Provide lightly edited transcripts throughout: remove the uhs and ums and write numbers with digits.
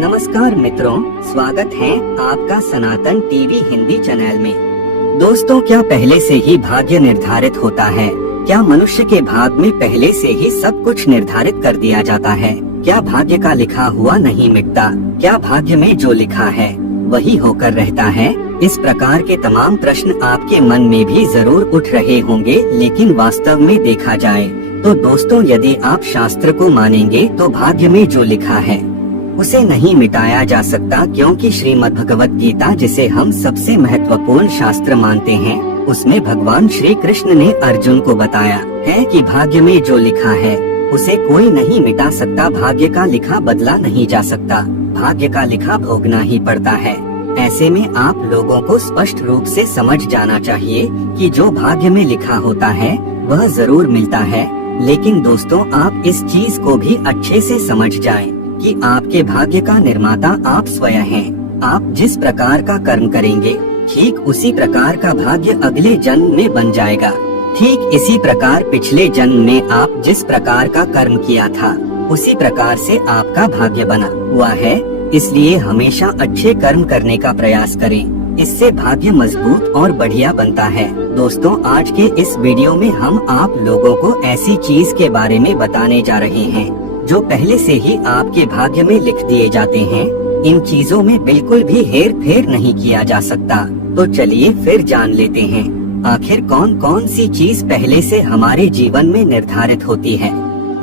नमस्कार मित्रों, स्वागत है आपका सनातन टीवी हिंदी चैनल में। दोस्तों, क्या पहले से ही भाग्य निर्धारित होता है? क्या मनुष्य के भाग में पहले से ही सब कुछ निर्धारित कर दिया जाता है? क्या भाग्य का लिखा हुआ नहीं मिटता? क्या भाग्य में जो लिखा है वही होकर रहता है? इस प्रकार के तमाम प्रश्न आपके मन में भी जरूर उठ रहे होंगे, लेकिन वास्तव में देखा जाए तो दोस्तों, यदि आप शास्त्र को मानेंगे तो भाग्य में जो लिखा है उसे नहीं मिटाया जा सकता, क्योंकि श्रीमद् भगवत गीता, जिसे हम सबसे महत्वपूर्ण शास्त्र मानते हैं, उसमें भगवान श्री कृष्ण ने अर्जुन को बताया है कि भाग्य में जो लिखा है उसे कोई नहीं मिटा सकता। भाग्य का लिखा बदला नहीं जा सकता, भाग्य का लिखा भोगना ही पड़ता है। ऐसे में आप लोगों को स्पष्ट रूप से समझ जाना चाहिए कि जो भाग्य में लिखा होता है वह जरूर मिलता है। लेकिन दोस्तों, आप इस चीज को भी अच्छे से समझ जाएं कि आपके भाग्य का निर्माता आप स्वयं हैं। आप जिस प्रकार का कर्म करेंगे, ठीक उसी प्रकार का भाग्य अगले जन्म में बन जाएगा। ठीक इसी प्रकार पिछले जन्म में आप जिस प्रकार का कर्म किया था, उसी प्रकार से आपका भाग्य बना हुआ है। इसलिए हमेशा अच्छे कर्म करने का प्रयास करें, इससे भाग्य मजबूत और बढ़िया बनता है। दोस्तों, आज के इस वीडियो में हम आप लोगों को ऐसी चीज के बारे में बताने जा रहे हैं जो पहले से ही आपके भाग्य में लिख दिए जाते हैं। इन चीजों में बिल्कुल भी हेर फेर नहीं किया जा सकता। तो चलिए फिर जान लेते हैं आखिर कौन कौन सी चीज पहले से हमारे जीवन में निर्धारित होती है।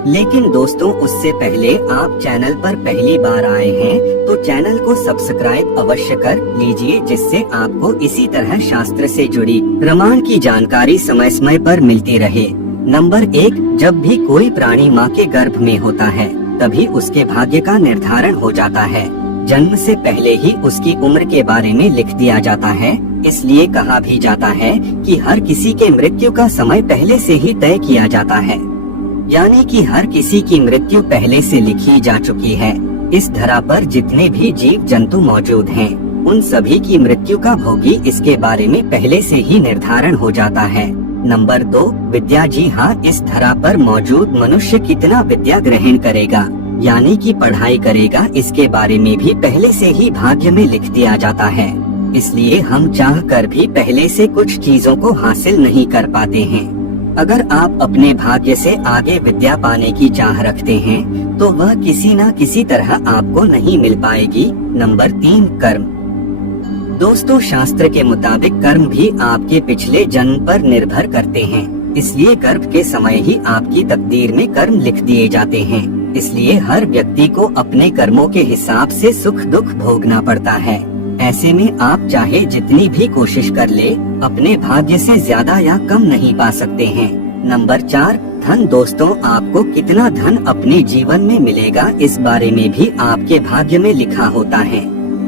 लेकिन दोस्तों, उससे पहले आप चैनल पर पहली बार आए हैं तो चैनल को सब्सक्राइब अवश्य कर लीजिए, जिससे आपको इसी तरह शास्त्र से जुड़ी प्रमाण की जानकारी समय समय पर मिलती रहे। नंबर 1, जब भी कोई प्राणी माँ के गर्भ में होता है तभी उसके भाग्य का निर्धारण हो जाता है। जन्म से पहले ही उसकी उम्र के बारे में लिख दिया जाता है। इसलिए कहा भी जाता है कि हर किसी के मृत्यु का समय पहले से ही तय किया जाता है, यानी कि हर किसी की मृत्यु पहले से लिखी जा चुकी है। इस धरा पर जितने भी जीव जंतु मौजूद हैं, उन सभी की मृत्यु का भोगी इसके बारे में पहले से ही निर्धारण हो जाता है। नंबर 2, विद्या। जी हाँ, इस धरा पर मौजूद मनुष्य कितना विद्या ग्रहण करेगा, यानी कि पढ़ाई करेगा, इसके बारे में भी पहले से ही भाग्य में लिख दिया जाता है। इसलिए हम चाह कर भी पहले से कुछ चीजों को हासिल नहीं कर पाते हैं। अगर आप अपने भाग्य से आगे विद्या पाने की चाह रखते हैं तो वह किसी न किसी तरह आपको नहीं मिल पाएगी। नंबर 3, कर्म। दोस्तों, शास्त्र के मुताबिक कर्म भी आपके पिछले जन्म पर निर्भर करते हैं। इसलिए गर्भ के समय ही आपकी तकदीर में कर्म लिख दिए जाते हैं। इसलिए हर व्यक्ति को अपने कर्मों के हिसाब से सुख दुख भोगना पड़ता है। ऐसे में आप चाहे जितनी भी कोशिश कर ले, अपने भाग्य से ज्यादा या कम नहीं पा सकते हैं। नंबर 4, धन। दोस्तों, आपको कितना धन अपने जीवन में मिलेगा, इस बारे में भी आपके भाग्य में लिखा होता है।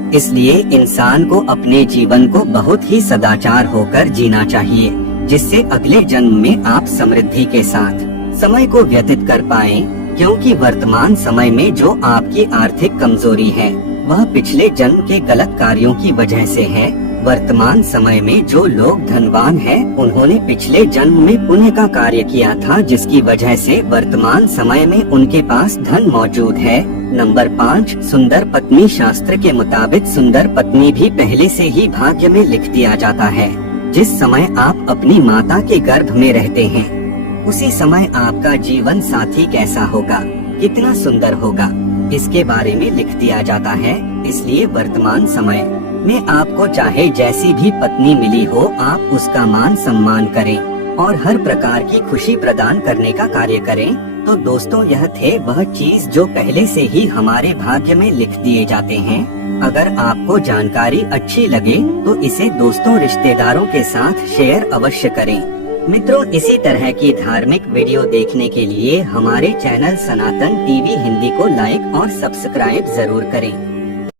इसलिए इंसान को अपने जीवन को बहुत ही सदाचार होकर जीना चाहिए, जिससे अगले जन्म में आप समृद्धि के साथ समय को व्यतीत कर पाएं, क्योंकि वर्तमान समय में जो आपकी आर्थिक कमजोरी है वह पिछले जन्म के गलत कार्यों की वजह से है। वर्तमान समय में जो लोग धनवान हैं, उन्होंने पिछले जन्म में पुण्य का कार्य किया था, जिसकी वजह से वर्तमान समय में उनके पास धन मौजूद है। नंबर 5, सुंदर पत्नी। शास्त्र के मुताबिक सुंदर पत्नी भी पहले से ही भाग्य में लिख दिया जाता है। जिस समय आप अपनी माता के गर्भ में रहते हैं, उसी समय आपका जीवन साथी कैसा होगा, कितना सुंदर होगा, इसके बारे में लिख दिया जाता है। इसलिए वर्तमान समय में आपको चाहे जैसी भी पत्नी मिली हो, आप उसका मान सम्मान करें और हर प्रकार की खुशी प्रदान करने का कार्य करें। तो दोस्तों, यह थे वह चीज जो पहले से ही हमारे भाग्य में लिख दिए जाते हैं। अगर आपको जानकारी अच्छी लगे तो इसे दोस्तों, रिश्तेदारों के साथ शेयर अवश्य करें। मित्रों, इसी तरह की धार्मिक वीडियो देखने के लिए हमारे चैनल सनातन टीवी हिंदी को लाइक और सब्सक्राइब जरूर करें।